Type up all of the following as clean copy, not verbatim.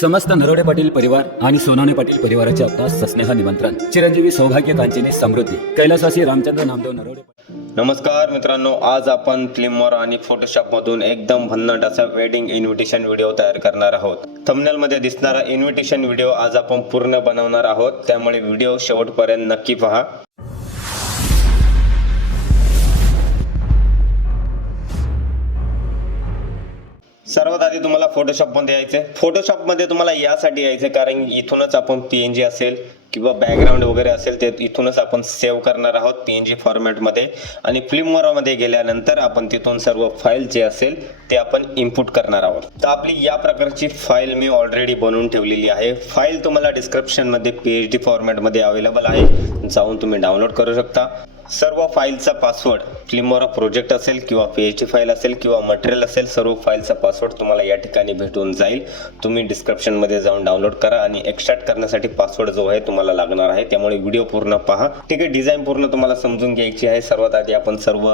समस्त नरोडे पाटील परिवार आणि सोनाने पाटील परिवाराचे आपणास सस्नेह निमंत्रण. चिरंजीवी सौभाग्य कांचनी समृद्धी कैलासासी रामचंद्र नामदेव नरोडे. नमस्कार मित्रांनो, आज आपण फिल्मवर आणि फोटोशॉप मधून एकदम भन्नाट असा वेडिंग इन्व्हिटेशन व्हिडिओ तयार करणार आहोत. थंबनेल मध्ये दिसणारा इन्व्हिटेशन व्हिडिओ आज आपण पूर्ण बनवणार आहोत, त्यामुळे व्हिडिओ शेवटपर्यंत नक्की पहा. सर्वात आधी तुम्हाला फोटोशॉप मध्ये यायचे. फोटोशॉप मध्ये तुम्हाला यासाठी यायचे कारण इथूनच आपण पीएनजी असेल किंवा बॅकग्राऊंड वगैरे असेल ते इथूनच आपण सेव्ह करणार आहोत पीएनजी फॉर्मॅट मध्ये. आणि फिल्मवर मध्ये गेल्यानंतर आपण तिथून सर्व फाईल जे असेल ते आपण इनपुट करणार आहोत. तर आपली या प्रकारची फाईल मी ऑलरेडी बनवून ठेवलेली आहे. फाईल तुम्हाला डिस्क्रिप्शन मध्ये पीएचडी फॉर्मॅट मध्ये अवेलेबल आहे, जाऊन तुम्ही डाउनलोड करू शकता. सर्व फाईलचा पासवर्ड फिल्मवर प्रोजेक्ट असेल किंवा पीएचडी फाईल असेल किंवा मटेरियल असेल, सर्व फाईलचा पासवर्ड तुम्हाला या ठिकाणी भेटून जाईल. तुम्ही डिस्क्रिप्शन मध्ये जाऊन डाउनलोड करा आणि एक्सट्रॅक्ट करण्यासाठी पासवर्ड जो आहे तुम्हाला लागणार आहे, त्यामुळे व्हिडिओ पूर्ण पहा. ठीक आहे, डिझाईन पूर्ण तुम्हाला समजून घ्यायची आहे. सर्वात आधी आपण सर्व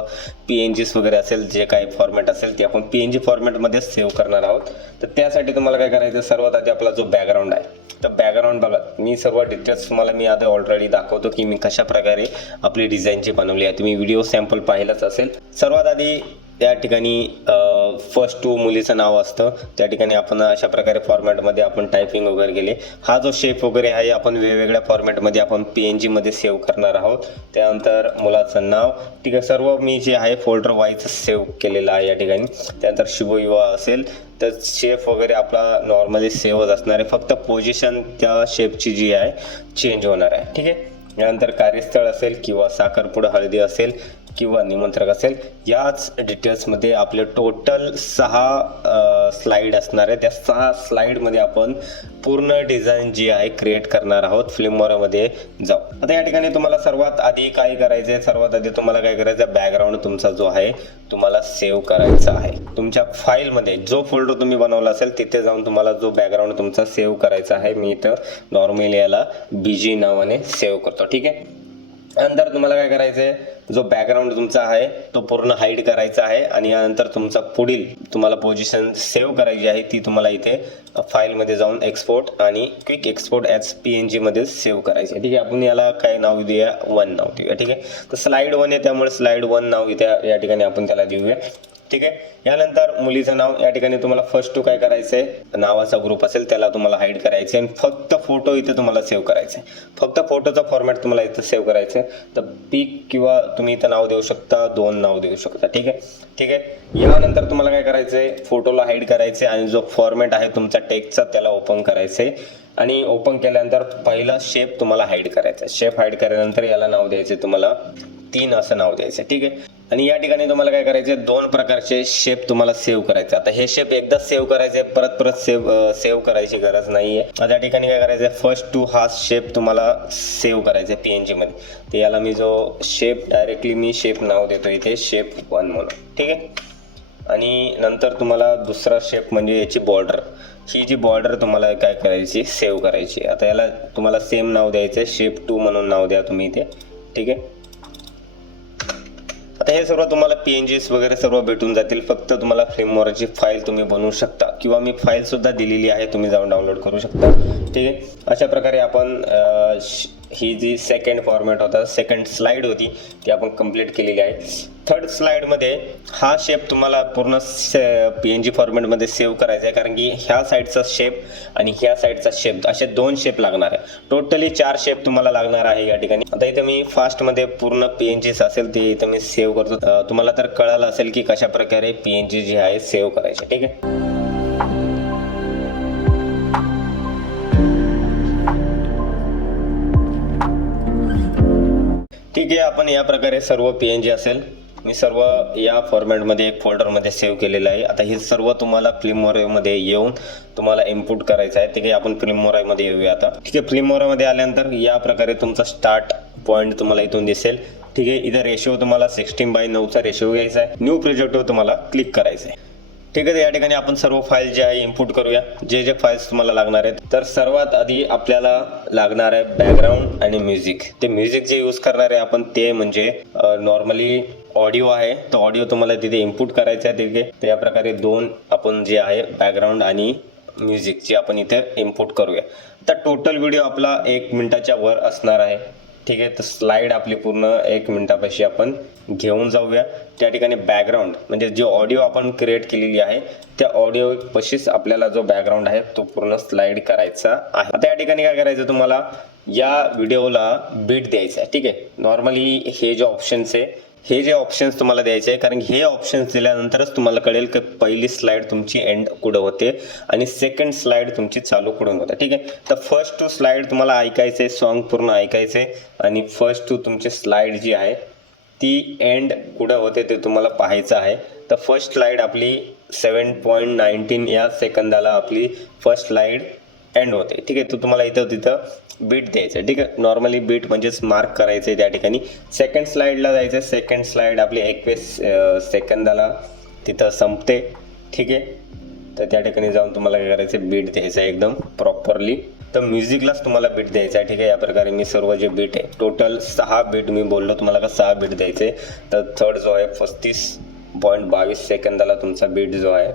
पीएनजीस वगैरे असेल जे काही फॉर्मॅट असेल ते आपण पीएनजी फॉर्मॅट मध्ये सेव्ह करणार आहोत. तर त्यासाठी तुम्हाला काय करायचं, सर्वात आधी आपला जो बॅकग्राऊंड आहे, तर बॅकग्राऊंड बघा. मी सर्व डिटेल्स तुम्हाला मी आता ऑलरेडी दाखवतो की मी कशा प्रकारे आपली डिझाईन बनवली आहे. तुम्ही व्हिडिओ सॅम्पल पाहिलाच असेल. सर्वात आधी त्या ठिकाणी फर्स्ट टू मुलीचं नाव असतं, त्या ठिकाणी आपण अशा प्रकारे फॉर्मॅटमध्ये आपण टायपिंग वगैरे केले. हा जो शेप वगैरे आहे आपण वेगवेगळ्या फॉर्मॅटमध्ये आपण पीएनजी मध्ये सेव्ह करणार आहोत. त्यानंतर मुलाचं नाव, ठीक आहे, सर्व मी जे आहे फोल्डर वाईज सेव्ह केलेलं आहे या ठिकाणी. त्यानंतर शुभविवाह असेल तर शेप वगैरे आपला नॉर्मली सेव्हच असणार आहे, फक्त पोझिशन त्या शेपची जी आहे चेंज होणार आहे. ठीक आहे, यानंतर कार्यस्थळ असेल किंवा साखरपुडा हळदी असेल किंवा निमंत्रक असेल, याच डिटेल्समध्ये आपले टोटल 6 स्लाइड असणार आहे. त्या 6 स्लाइडमध्ये आपण पूर्ण डिझाईन जी आहे क्रिएट करणार आहोत. फिल्मवरमध्ये जाऊ. आता या ठिकाणी तुम्हाला सर्वात आधी काय करायचं आहे, सर्वात आधी तुम्हाला काय करायचं, बॅकग्राऊंड तुमचा जो आहे तुम्हाला सेव्ह करायचा आहे. तुमच्या फाईलमध्ये जो फोल्डर तुम्ही बनवला असेल तिथे जाऊन तुम्हाला जो बॅकग्राऊंड तुमचा सेव्ह करायचा आहे. मी इथं नॉर्मली याला बीजी नावाने सेव्ह करतो. ठीक आहे, नंतर तुम्हाला काय करायचंय, जो बॅकग्राऊंड तुमचा आहे तो पूर्ण हाईड करायचा आहे. आणि यानंतर तुमचा पुढील तुम्हाला पोझिशन सेव्ह करायची आहे ती तुम्हाला इथे फाईलमध्ये जाऊन एक्सपोर्ट आणि क्विक एक्सपोर्ट ॲज पीएनजी मध्ये सेव्ह करायची आहे. ठीक आहे, आपण याला काय नाव देऊया, 1 नाव देऊया. ठीक आहे, तर स्लाइड 1 आहे त्यामुळे स्लाइड 1 नाव इथे या ठिकाणी आपण त्याला देऊया. ठीक आहे, यानंतर मुलीचं नाव या ठिकाणी तुम्हाला फर्स्ट टू काय करायचंय, नावाचा ग्रुप असेल त्याला तुम्हाला हाईड करायचे आणि फक्त फोटो इथे तुम्हाला सेव्ह करायचे. फक्त फोटोचा फॉर्मॅट तुम्हाला इथे सेव्ह करायचे. तर पिक किंवा तुम्ही इथं नाव देऊ शकता, 2 नाव देऊ शकता. ठीक आहे, ठीक आहे, यानंतर तुम्हाला काय करायचंय, फोटोला हाईड करायचे आणि जो फॉर्मॅट आहे तुमचा टेक्स्टचा त्याला ओपन करायचंय. आणि ओपन केल्यानंतर पहिला शेप तुम्हाला हाईड करायचा. शेप हाईड केल्यानंतर याला नाव द्यायचे तुम्हाला 3 असं नाव द्यायचं. ठीक आहे, आणि या ठिकाणी तुम्हाला काय करायचे, 2 प्रकारचे शेप तुम्हाला सेव्ह करायचे. आता हे शेप एकदा सेव्ह करायचे, परत परत सेव्ह करायची गरज नाहीये. आता या ठिकाणी काय करायचं, फर्स्ट टू हा शेप तुम्हाला सेव्ह करायचा पीएनजी मध्ये. ते याला मी जो शेप डायरेक्टली मी शेप नाव देतो इथे शेप 1 म्हणून. ठीक आहे, आणि नंतर तुम्हाला दुसरा शेप म्हणजे याची बॉर्डर, ही जी बॉर्डर तुम्हाला काय करायची, सेव्ह करायची. आता याला तुम्हाला सेम नाव द्यायचं, शेप 2 म्हणून नाव द्या तुम्ही इथे. ठीक आहे, आता हे सर्व तुम्हाला पीएनजीस वगैरे सर्व भेटून जातील. फक्त तुम्हाला फिल्मवरची फाईल तुम्ही बनवू शकता किंवा मी फाईल सुद्धा दिलेली आहे, तुम्ही जाऊन डाउनलोड करू शकता. ठीक आहे, अशा प्रकारे आपण ही जी सेकंड फॉर्मॅट होता, सेकंड स्लाइड होती ती आपण कंप्लीट केलेली आहे. थर्ड स्लाइड मध्ये हा शेप तुम्हाला पूर्ण पीएनजी फॉर्मॅट मध्ये सेव्ह करायचा आहे, कारण की ह्या साईडचा शेप आणि ह्या साईडचा शेप असे 2 शेप लागणार आहे. टोटली 4 शेप तुम्हाला लागणार आहे या ठिकाणी. आता इथे मी फास्ट मध्ये पूर्ण पीएनजीस असेल ते इथे मी सेव्ह करतो. तुम्हाला तर कळालं असेल की कशा प्रकारे पीएनजी जी आहे सेव्ह करायची. ठीक आहे, ठीक आहे, आपण या प्रकारे सर्व पीएनजी असेल मी सर्व या फॉर्मॅटमध्ये एक फोल्डरमध्ये सेव्ह केलेलं आहे. आता हे सर्व तुम्हाला फिल्मवरमध्ये येऊन तुम्हाला इनपुट करायचं आहे. ठीक आहे, आपण फिल्मवरमध्ये येऊया आता. ठीक आहे, फिल्मवरमध्ये आल्यानंतर या प्रकारे तुमचा स्टार्ट पॉईंट तुम्हाला इथून दिसेल. ठीक आहे, इथं रेशो तुम्हाला 16:9चा रेशो घ्यायचा आहे. न्यू प्रोजेक्टवर तुम्हाला क्लिक करायचं आहे. ठीक आहे, या ठिकाणी आपण सर्व फाईल जे आहे इनपुट करूया, जे फाईल्स तुम्हाला लागणार आहेत. तर सर्वात आधी आपल्याला लागणार आहे बॅकग्राऊंड आणि म्युझिक. ते म्युझिक जे यूज करणार आहे आपण ते म्हणजे नॉर्मली ऑडिओ आहे, तो ऑडिओ तुम्हाला तिथे इनपुट करायचा आहे. ठीक आहे, तर या प्रकारे 2 आपण जे आहे बॅकग्राऊंड आणि म्युझिक जी आपण इथे इम्पोर्ट करूया. तर टोटल व्हिडिओ आपला 1 मिनिटाच्या वर असणार आहे. ठीक आहे, तर स्लाइड आपली पूर्ण 1 मिनिटापाशी आपण घेऊन जाऊया. त्या ठिकाणी बॅकग्राऊंड म्हणजे जो ऑडिओ आपण क्रिएट केलेली आहे त्या ऑडिओ पशीच आपल्याला जो बॅकग्राऊंड आहे तो पूर्ण स्लाइड करायचा आहे. आता या ठिकाणी काय करायचं, तुम्हाला या व्हिडिओला बीट द्यायचा आहे. ठीक आहे, नॉर्मली हे जे ऑप्शन्स आहे हे जे ऑप्शन्स तुम्हाला द्यायचे आहे, कारण हे ऑप्शन्स दिल्यानंतरच तुम्हाला कळेल की पहिली स्लाइड तुमची एंड कुठं होते आणि सेकंड स्लाइड तुमची चालू कुठून होते. ठीक आहे, तर फर्स्ट टू स्लाइड तुम्हाला ऐकायचे, सॉन्ग पूर्ण ऐकायचे आणि फर्स्ट टू तुमची स्लाइड जी आहे ती एंड कुठं होते ते तुम्हाला पाहायचं आहे. तर फर्स्ट स्लाइड आपली 7.19 या सेकंदाला आपली फर्स्ट स्लाइड एंड होते. ठीक आहे, तर तुम्हाला इथं तिथं बीट द्यायचं. ठीक आहे, नॉर्मली बीट म्हणजेच मार्क करायचं त्या ठिकाणी. सेकंड स्लाइडला जायचं, सेकंड स्लाइड आपली 21 सेकंदाला तिथं संपते. ठीक आहे, तर त्या ठिकाणी जाऊन तुम्हाला काय करायचं, बीट द्यायचं एकदम प्रॉपरली. तर म्युझिकलाच तुम्हाला बीट द्यायचा आहे. ठीक आहे, या प्रकारे मी सर्व जे बीट आहे टोटल 6 बीट मी बोललो तुम्हाला का 6 बीट द्यायचे. तर थर्ड जो आहे 35.22 सेकंदाला तुमचा बीट जो आहे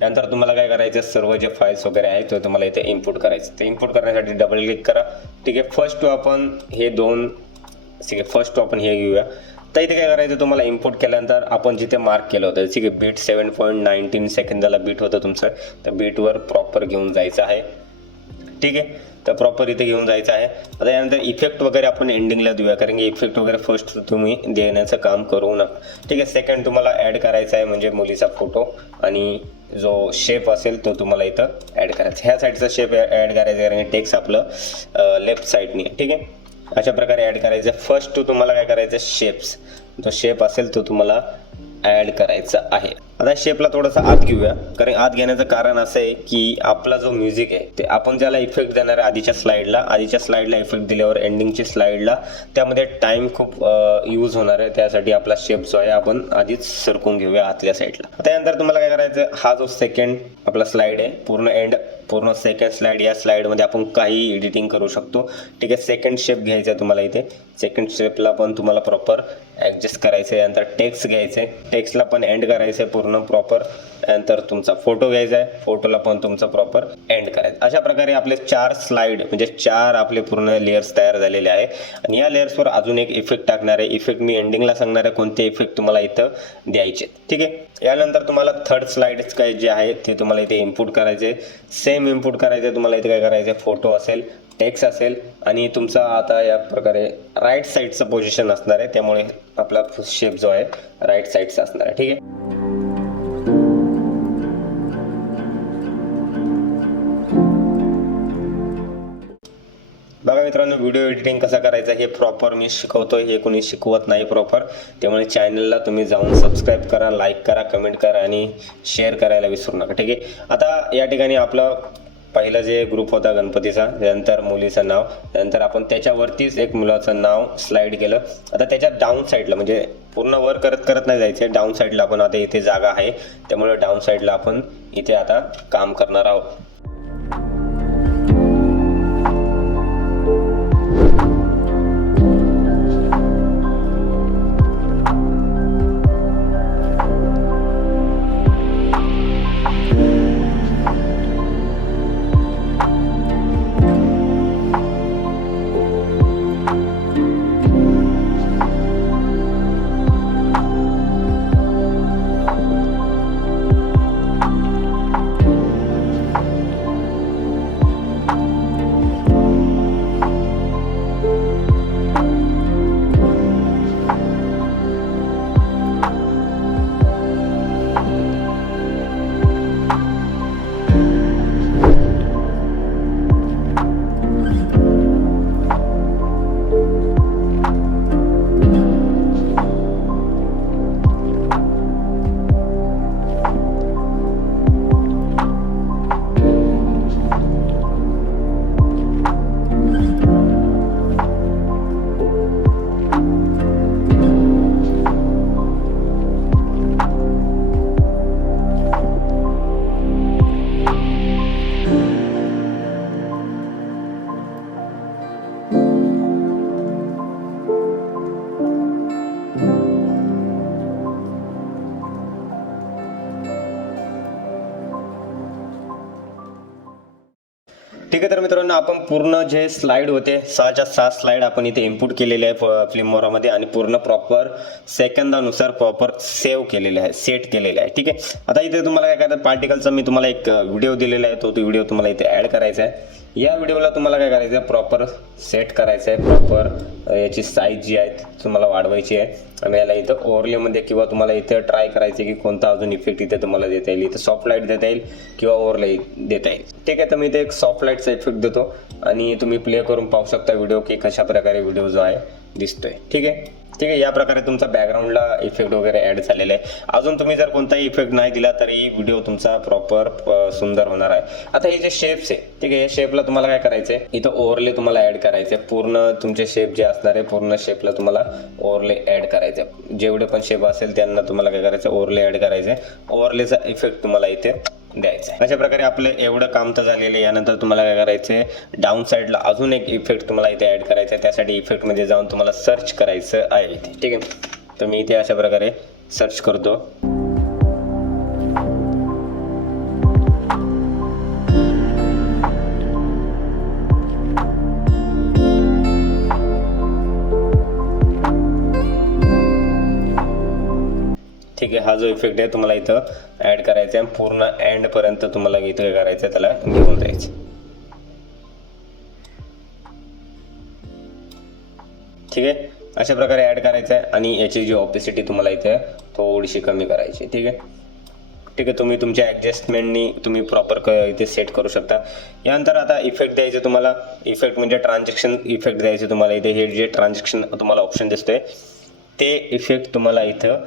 नंतर तुम्हाला काय करायचं, सर्व जे फाईल्स वगैरे आहेत ते तुम्हाला इथे इम्पोर्ट करायचं. तर इम्पोर्ट करण्यासाठी डबल क्लिक करा. ठीक आहे, फर्स्ट टू आपण हे दोन, ठीक आहे, फर्स्ट टू आपण हे घेऊया. तर इथे काय करायचं, तुम्हाला इम्पोर्ट केल्यानंतर आपण जिथे मार्क केलं होतं, ठीक आहे, बीट 7.19 सेकंदाला बीट होतं तुमचं, तर बीटवर प्रॉपर घेऊन जायचं आहे. ठीक आहे, तर प्रॉपर इथे घेऊन जायचं आहे. आता यानंतर इफेक्ट वगैरे आपण एंडिंगला देऊया, कारण की इफेक्ट वगैरे फर्स्ट तुम्ही देण्याचं काम करू नका. ठीक आहे, सेकंड तुम्हाला ॲड करायचा आहे म्हणजे मुलीचा फोटो आणि जो शेप असेल तो तुम्हाला इथं ॲड करायचा. ह्या साईडचा शेप ॲड करायचा कारण की टेक्स्ट आपलं लेफ्ट साईडनी. ठीक आहे, अशा प्रकारे ॲड करायचं. फर्स्ट टू तुम्हाला काय करायचं, शेप्स, जो शेप असेल तो तुम्हाला ॲड करायचा आहे. आता शेपला थोडंसं आत घेऊया, कारण आत घेण्याचं कारण असं आहे की आपला जो म्युझिक आहे ते आपण ज्याला इफेक्ट देणार आहे आधीच्या स्लाइडला इफेक्ट दिल्यावर एंडिंगची स्लाइडला त्यामध्ये टाइम खूप यूज होणार आहे. त्यासाठी आपला शेप जो आहे आपण आधीच सरकून घेऊया आतल्या साईडला. त्यानंतर तुम्हाला काय करायचं, हा जो सेकंड आपला स्लाइड आहे पूर्ण एंड पूर्ण सेकंड स्लाइड, या स्लाइडमध्ये आपण काही एडिटिंग करू शकतो. ठीक आहे, सेकंड शेप घ्यायचा आहे तुम्हाला इथे. सेकंड शेपला पण तुम्हाला प्रॉपर ॲडजस्ट करायचं आहे. नंतर टेक्स्ट घ्यायचं आहे, टेक्स्टला पण एंड करायचं आहे पूर्ण प्रॉपर. नंतर तुमचा फोटो घ्यायचा आहे, फोटोला पण तुमचा प्रॉपर एंड करायचं. अशा प्रकारे आपले 4 स्लाइड म्हणजे 4 आपले पूर्ण लेयर्स तयार झालेले आहे. आणि या लेयर्सवर अजून एक इफेक्ट टाकणार आहे. इफेक्ट मी एंडिंगला सांगणार आहे कोणते इफेक्ट तुम्हाला इथं द्यायचे. ठीक आहे, यानंतर तुम्हाला थर्ड स्लाइड काय जे आहे ते तुम्हाला इथे इम्पोर्ट करायचे. सेम इम्पोर्ट करायचे. तुम्हाला इथे काय करायचं, फोटो असेल, टेक्स्ट असेल आणि तुमचा आता या प्रकारे राईट साईडचं पोझिशन असणार आहे, त्यामुळे आपला शेप जो आहे राईट साईडचा असणार आहे. ठीक आहे, बघा मित्रांनो, व्हिडिओ एडिटिंग कसं करायचं हे प्रॉपर मी शिकवतोय, हे कोणी शिकवत नाही प्रॉपर. त्यामुळे चॅनलला तुम्ही जाऊन सबस्क्राईब करा, लाईक करा, कमेंट करा आणि शेअर करायला विसरू नका. ठीक आहे, आता या ठिकाणी आपलं पहिलं जे ग्रुप होता गणपतीचा, त्यानंतर मुलीचं नाव, त्यानंतर आपण त्याच्यावरतीच एक मुलाचं नाव स्लाइड केलं. आता त्याच्या डाऊन साईडला म्हणजे पूर्ण वर करत नाही जायचं, डाऊन साईडला आपण आता इथे जागा आहे त्यामुळे डाऊन साईडला आपण इथे आता काम करणार आहोत. ठीक आहे, तर मित्रांनो आपण पूर्ण जे स्लाइड होते 6च्या 6 स्लाइड आपण इथे इनपुट केलेले आहे फिल्मोरामध्ये आणि पूर्ण प्रॉपर सेकंदानुसार प्रॉपर सेव्ह केलेले आहे, सेट केलेले आहे. ठीक आहे, आता इथे तुम्हाला काय करायचं, पार्टिकलचा मी तुम्हाला एक व्हिडिओ दिलेला आहे, तो व्हिडिओ तुम्हाला इथे ऍड करायचा आहे. या व्हिडिओला तुम्हाला काय करायचं आहे, प्रॉपर सेट करायचं आहे, प्रॉपर याची साईज जी आहे तुम्हाला वाढवायची आहे आणि याला इथं ओव्हरलेमध्ये किंवा तुम्हाला इथे ट्राय करायचं की कोणता अजून इफेक्ट इथे तुम्हाला देता येईल. इथे सॉफ्ट लाईट देता येईल किंवा ओव्हरले देता येईल. ठीक आहे, तर मी इथे एक सॉफ्ट लाईटचा इफेक्ट देतो आणि तुम्ही प्ले करून पाहू शकता व्हिडिओ की कशा प्रकारे व्हिडिओ जो आहे दिसतोय. ठीक आहे, ठीक आहे, या प्रकारे तुमचा बॅकग्राऊंडला इफेक्ट वगैरे ऍड झालेला आहे. अजून तुम्ही जर कोणताही इफेक्ट नाही दिला तरी व्हिडिओ तुमचा प्रॉपर सुंदर होणार आहे. आता हे जे शेप्स आहे, ठीक आहे, या शेपला तुम्हाला काय करायचंय, इथं ओव्हरले तुम्हाला ऍड करायचे. पूर्ण तुमचे शेप जे असणार आहे पूर्ण शेपला तुम्हाला ओव्हरले ऍड करायचे. जेवढे पण शेप असेल त्यांना तुम्हाला काय करायचं, ओव्हरले ऍड करायचे. ओव्हरलेचा इफेक्ट तुम्हाला इथे द्यायचा. अशा प्रकारे आपलं एवढं काम तर झालेलं आहे. यानंतर तुम्हाला काय करायचंय, डाऊन साईडला अजून एक इफेक्ट तुम्हाला इथे ऍड करायचा आहे. त्यासाठी इफेक्ट मध्ये जाऊन तुम्हाला सर्च करायचं आहे इथे. ठीक आहे, तर मी इथे अशा प्रकारे सर्च करतो. ठीक आहे, हा जो इफेक्ट आहे तुम्हाला इथं ऍड करायचा आहे. पूर्ण एंड पर्यंत तुम्हाला इथं काय करायचं, त्याला घेऊन जायचं. ठीक आहे, अशा प्रकारे ऍड करायचं आहे आणि याची जी ऑपेसिटी तुम्हाला इथे थोडीशी कमी करायची. ठीक आहे, ठीक आहे, तुम्ही तुमच्या ऍडजस्टमेंटनी तुम्ही प्रॉपर इथे सेट करू शकता. यानंतर आता इफेक्ट द्यायचे तुम्हाला. इफेक्ट म्हणजे ट्रान्झॅक्शन इफेक्ट द्यायचे तुम्हाला. इथे हे जे ट्रान्झॅक्शन तुम्हाला ऑप्शन दिसतोय ते इफेक्ट तुम्हाला इथं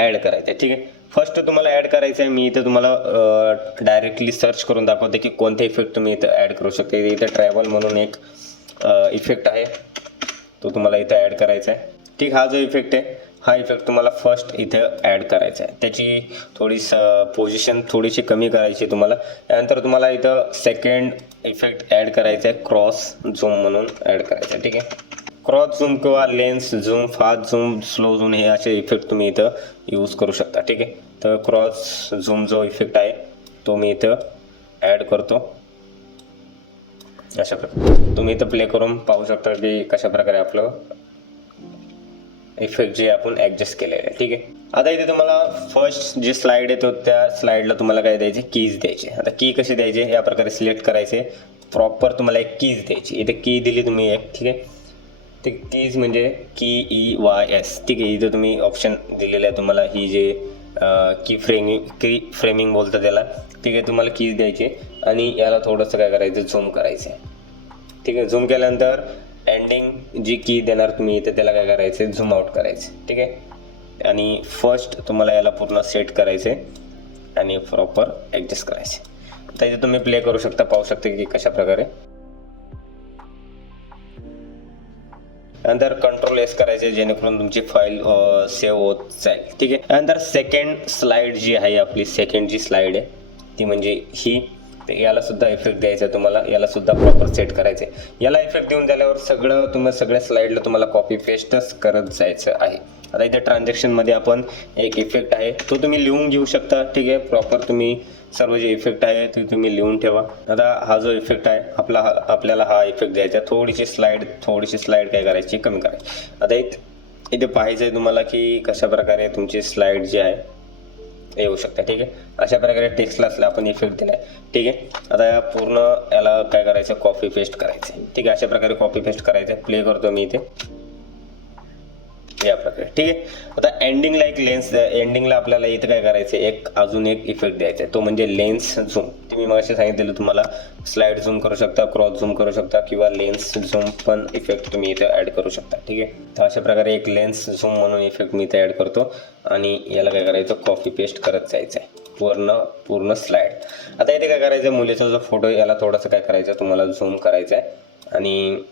ऍड करायचं आहे. ठीक आहे, फर्स्ट तुम्हाला ऍड करायचं आहे. मी इथे तुम्हाला डायरेक्टली सर्च करून दाखवते की कोणते इफेक्ट तुम्ही इथं ऍड करू शकता. इथे ट्रॅव्हल म्हणून एक इफेक्ट आहे, तो तुम्हाला इथं ऍड करायचा आहे. ठीक, हा जो इफेक्ट आहे हा इफेक्ट तुम्हाला फर्स्ट इथे ऍड करायचा आहे. त्याची थोडी पोझिशन थोडीशी कमी करायची तुम्हाला. त्यानंतर तुम्हाला इथं सेकंड इफेक्ट ऍड करायचा आहे, क्रॉस झूम म्हणून ऍड करायचा आहे. ठीक आहे, क्रॉस झूम किंवा lens zoom, fast zoom, slow zoom हे असे इफेक्ट तुम्ही इथं यूज करू शकता. ठीक आहे, तर क्रॉस झूम जो इफेक्ट आहे तो मी इथं ऍड करतो. अशा प्रकारे तुम्ही इथं प्ले करून पाहू शकता की कशा प्रकारे आपलं इफेक्ट जे आपण ऍडजस्ट केलेले आहे. ठीक आहे, आता इथे तुम्हाला फर्स्ट जी स्लाइड आहे तो त्या स्लाइडला तुम्हाला काय द्यायचे, कीज द्यायचे. आता की कशी द्यायचे, या प्रकारे सिलेक्ट करायचे. प्रॉपर तुम्हाला एक कीज द्यायची. इथे की दिली तुम्ही एक. ठीक आहे, ते कीज म्हणजे KEYS. ठीक आहे, इथं तुम्ही ऑप्शन दिलेलं आहे तुम्हाला. ही जे की फ्रेमिंग बोलतं त्याला. ठीक आहे, तुम्हाला कीज द्यायची आणि याला थोडंसं काय करायचं, झूम करायचं. ठीक आहे, झूम केल्यानंतर एंडिंग जी की देणार तुम्ही इथे त्याला काय करायचं, झूम आउट करायचं. ठीक आहे, आणि फर्स्ट तुम्हाला याला पूर्ण सेट करायचे आणि प्रॉपर ॲडजस्ट करायचे. तर इथे तुम्ही प्ले करू शकता, पाहू शकता की कशा प्रकारे. नंतर कंट्रोल एस करायचे जेणेकरून तुमची फाईल सेव्ह होत जाईल. ठीक आहे, नंतर सेकंड स्लाइड जी आहे आपली, सेकंड जी स्लाइड आहे ती म्हणजे ही. याला सुद्धा इफेक्ट द्यायचा तुम्हाला. याला सुद्धा प्रॉपर सेट करायचे. याला इफेक्ट देऊन झाल्यावर सगळ्या स्लाइडला तुम्हाला कॉपी पेस्टच करत जायचं आहे. आता इथे ट्रान्झॅक्शन मध्ये आपण एक इफेक्ट आहे तो तुम्ही लिहून घेऊ शकता. ठीक आहे, प्रॉपर तुम्ही सर्व जे इफेक्ट आहे ते तुम्ही लिहून ठेवा. आता हा जो इफेक्ट आहे आपल्याला हा इफेक्ट द्यायचा. थोडीशी स्लाइड काय करायची, कमी करायची. आता इथे पाहायचं आहे तुम्हाला की कशा प्रकारे तुमची स्लाइड जी आहे येऊ शकते. ठीक आहे, अशा प्रकारे टेक्स्टला आपण इफेक्ट दिलाय. ठीक आहे, आता या पूर्ण याला काय करायचं, कॉपी पेस्ट करायचं. ठीक आहे, अशा प्रकारे कॉपी पेस्ट करायचं. प्ले करतो मी इथे या प्रकारे. ठीक आहे, आता एंडिंगला एक लेन्स, एंडिंगला आपल्याला इथे काय करायचं, अजून एक इफेक्ट द्यायचा आहे तो म्हणजे लेन्स झूम. मी मगाशी सांगितलेलं तुम्हाला स्लाइड झूम करू शकता, क्रॉस झूम करू शकता किंवा लेन्स झूम पण इफेक्ट तुम्ही इथे ऍड करू शकता. ठीक आहे, तर अशा प्रकारे एक लेन्स झूम म्हणून इफेक्ट मी इथे ऍड करतो आणि याला काय करायचं, कॉपी पेस्ट करत जायचं आहे पूर्ण स्लाइड. आता इथे काय करायचं, मुलीचा जो फोटो याला थोडंसं काय करायचं तुम्हाला झूम करायचं आहे आणि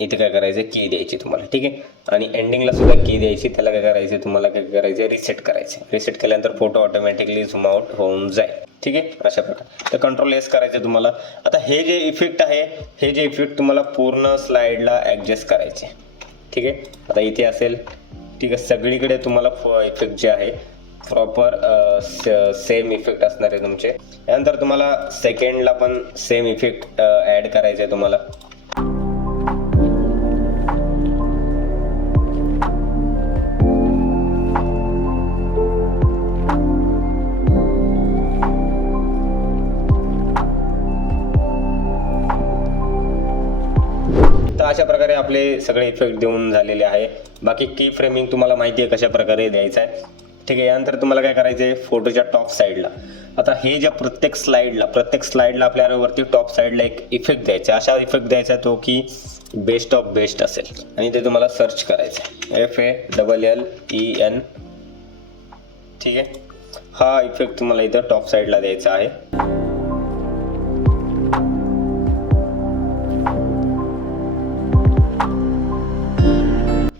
इथे काय करायचं, की द्यायची तुम्हाला. ठीक आहे, आणि एंडिंगला सुद्धा की द्यायची. त्याला काय करायचं, तुम्हाला काय करायचं, रिसेट करायचं. रिसेट केल्यानंतर फोटो ऑटोमॅटिकली झूम आउट होऊन जाईल. ठीक आहे, अशा प्रकारे. तर कंट्रोल एस करायचं तुम्हाला. आता हे जे इफेक्ट आहे, हे जे इफेक्ट तुम्हाला पूर्ण स्लाइडला ऍडजस्ट करायचे. ठीक आहे, आता इथे असेल. ठीक आहे, सगळीकडे तुम्हाला इफेक्ट जे आहे प्रॉपर सेम इफेक्ट असणार आहे तुमचे. यानंतर तुम्हाला सेकंडला पण सेम इफेक्ट ॲड करायचे आहे तुम्हाला. तर अशा प्रकारे आपले सगळे इफेक्ट देऊन झालेले आहे. बाकी की फ्रेमिंग तुम्हाला माहिती आहे कशा प्रकारे द्यायचं आहे. ठीक आहे. यानंतर तुम्हाला काय करायचं आहे, फोटोच्या टॉप साईडला आता हे ज्या प्रत्येक स्लाइडला आपल्याला वरती टॉप साईडला एक इफेक्ट द्यायचा. अशा इफेक्ट द्यायचा तो की बेस्ट ऑफ बेस्ट असेल आणि ते तुम्हाला सर्च करायचं आहे. FALLEN. ठीक आहे. हा इफेक्ट तुम्हाला इथं टॉप साईडला द्यायचा आहे.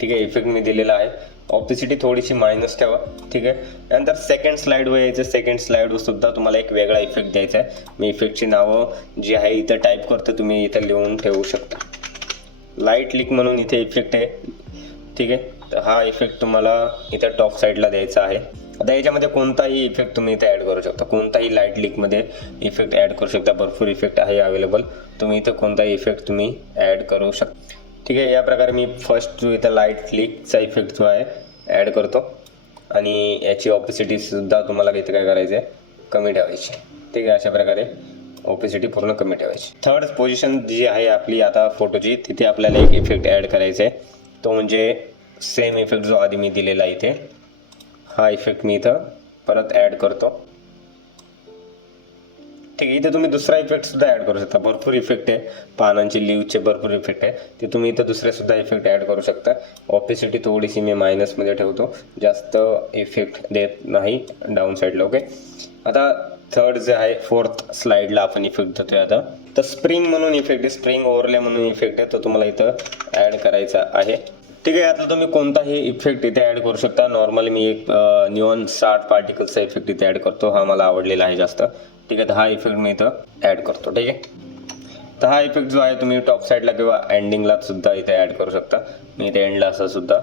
ठीक आहे. इफेक्ट मी दिलेला आहे. ऑप्सिसिटी थोडीशी मायनस ठेवा. ठीक आहे. त्यानंतर सेकंड स्लाइडवर यायचं. सेकंड स्लाइडवर सुद्धा तुम्हाला एक वेगळा इफेक्ट द्यायचा आहे. मी इफेक्टची नावं जी आहे इथं टाईप करतो, तुम्ही इथं लिहून ठेवू शकता. लाईट लीक म्हणून इथे इफेक्ट आहे. ठीक आहे. तर हा इफेक्ट तुम्हाला इथं टॉप साईडला द्यायचा आहे. आता याच्यामध्ये कोणताही इफेक्ट तुम्ही इथे ॲड करू शकता. कोणताही लाईट लीकमध्ये इफेक्ट ॲड करू शकता. भरपूर इफेक्ट आहे अवेलेबल. तुम्ही इथं कोणताही इफेक्ट तुम्ही ॲड करू शकता. ठीक आहे. या प्रकारे मी फर्स्ट जो इथं लाईट लीकचा इफेक्ट जो आहे ॲड करतो आणि याची ऑपेसिटी सुद्धा तुम्हाला इथे काय करायचं आहे, कमी ठेवायची. ठीक आहे. अशा प्रकारे ऑपेसिटी पूर्ण कमी ठेवायची. थर्ड पोझिशन जी आहे आपली आता फोटोची, तिथे आपल्याला एक इफेक्ट ॲड करायचा आहे. तो म्हणजे सेम इफेक्ट जो आधी मी दिलेला इथे, हा इफेक्ट मी इथं परत ॲड करतो. ठीक आहे. इथे तुम्ही दुसरा इफेक्ट सुद्धा ॲड करू शकता. भरपूर इफेक्ट आहे, पानांची लीवचे भरपूर इफेक्ट आहे, ते तुम्ही इथं दुसरे सुद्धा इफेक्ट ॲड करू शकता. ऑपेसिटी थोडीशी मी मायनसमध्ये ठेवतो, जास्त इफेक्ट देत नाही डाऊन साईडला. ओके. आता थर्ड जे आहे, फोर्थ स्लाइडला आपण इफेक्ट देतोय आता. तर स्प्रिंग म्हणून इफेक्ट आहे, स्प्रिंग ओव्हरले म्हणून इफेक्ट आहे, तो तुम्हाला इथं ॲड करायचा आहे. ठीक आहे. आता तुम्ही कोणताही इफेक्ट इथे ॲड करू शकता. नॉर्मली मी एक निऑन 60 पार्टिकलचा इफेक्ट इथे ॲड करतो. हा मला आवडलेला आहे जास्त. ठीक आहे. तर हा इफेक्ट मी इथं ॲड करतो. ठीक आहे. तर हा इफेक्ट जो आहे तुम्ही टॉप साईडला किंवा एंडिंगला सुद्धा इथे ॲड करू शकता. मी इथे एंडला असं सुद्धा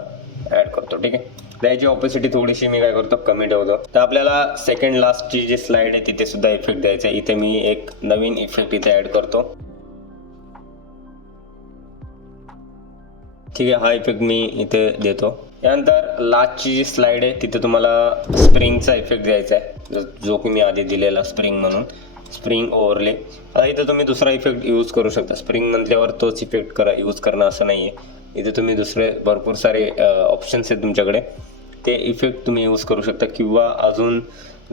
ॲड करतो. ठीक आहे. तर याची ऑपेसिटी थोडीशी मी काय करतो, कमी ठेवतो. तर आपल्याला सेकंड लास्टची जी स्लाइड आहे तिथे सुद्धा इफेक्ट द्यायचा आहे. इथे मी एक नवीन इफेक्ट इथे ॲड करतो. ठीक आहे. हा इफेक्ट मी इथे देतो. त्यानंतर लास्टची जी स्लाइड आहे तिथे तुम्हाला स्प्रिंगचा इफेक्ट द्यायचा आहे, जो की मी आधी दिलेला स्प्रिंग म्हणून, स्प्रिंग ओव्हरले. आता इथे तुम्ही दुसरा इफेक्ट यूज करू शकता. स्प्रिंग म्हटल्यावर तोच इफेक्ट यूज करणं असं नाही आहे. इथे तुम्ही दुसरे भरपूर सारे ऑप्शन्स आहेत तुमच्याकडे, ते इफेक्ट तुम्ही यूज करू शकता. किंवा अजून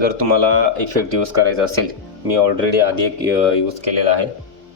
जर तुम्हाला इफेक्ट यूज करायचा असेल, मी ऑलरेडी आधी एक यूज केलेला आहे,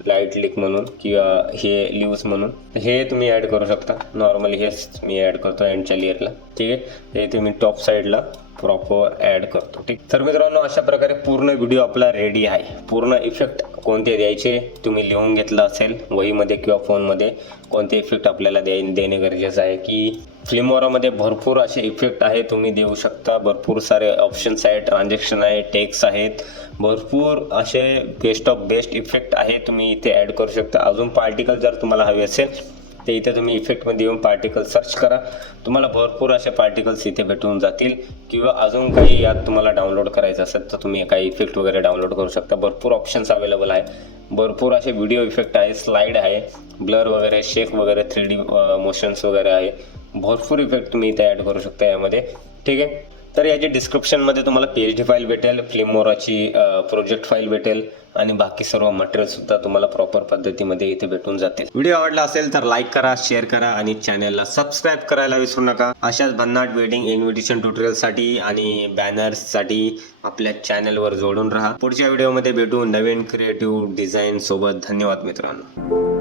लाईट लीक म्हणून किंवा हे लीव्स म्हणून, हे तुम्ही ॲड करू शकता. नॉर्मली हेच मी ॲड करतो एंडच्या लेअरला. ठीक आहे. हे तुम्ही टॉप साईडला प्रॉपर ॲड करतो. ठीक. तर मित्रांनो, अशा प्रकारे पूर्ण व्हिडिओ आपला रेडी आहे. पूर्ण इफेक्ट कोणते द्यायचे तुम्ही लिहून घेतलं असेल वहीमध्ये किंवा फोनमध्ये, कोणते इफेक्ट आपल्याला देणे गरजेचं आहे. की फिल्मोरामध्ये भरपूर असे इफेक्ट आहे, तुम्ही देऊ शकता. भरपूर सारे ऑप्शन्स आहेत, ट्रान्झॅक्शन आहे, टेक्स्ट आहेत, भरपूर असे बेस्ट ऑफ बेस्ट इफेक्ट आहे, तुम्ही इथे ॲड करू शकता. अजून पार्टिकल जर तुम्हाला हवे असेल ते इथे तुम्ही इफेक्टमध्ये येऊन पार्टिकल सर्च करा, तुम्हाला भरपूर असे पार्टिकल्स इथे भेटून जातील. किंवा अजून काही यात तुम्हाला डाउनलोड करायचं असेल तर तुम्ही काही इफेक्ट वगैरे डाउनलोड करू शकता. भरपूर ऑप्शन्स अवेलेबल आहे. भरपूर असे व्हिडिओ इफेक्ट आहे, स्लाइड आहे, ब्लर वगैरे, शेक वगैरे, 3D मोशन्स वगैरे आहे. भरपूर इफेक्ट तुम्ही इथे ॲड करू शकता यामध्ये. ठीक आहे. तर याची डिस्क्रिप्शनमध्ये तुम्हाला PHD फाईल भेटेल, फिल्मोराची प्रोजेक्ट फाईल भेटेल आणि बाकी सर्व मटेरियल सुद्धा तुम्हाला प्रॉपर पद्धतीमध्ये इथे भेटून जातील. व्हिडिओ आवडला असेल तर लाईक करा, शेअर करा आणि चॅनलला सबस्क्राईब करायला विसरू नका. अशाच भन्नाट वेडिंग इन्व्हिटेशन ट्युटोरियलसाठी आणि बॅनर्ससाठी आपल्या चॅनलवर जोडून राहा. पुढच्या व्हिडिओमध्ये भेटू नवीन क्रिएटिव्ह डिझाईन सोबत. धन्यवाद मित्रांनो.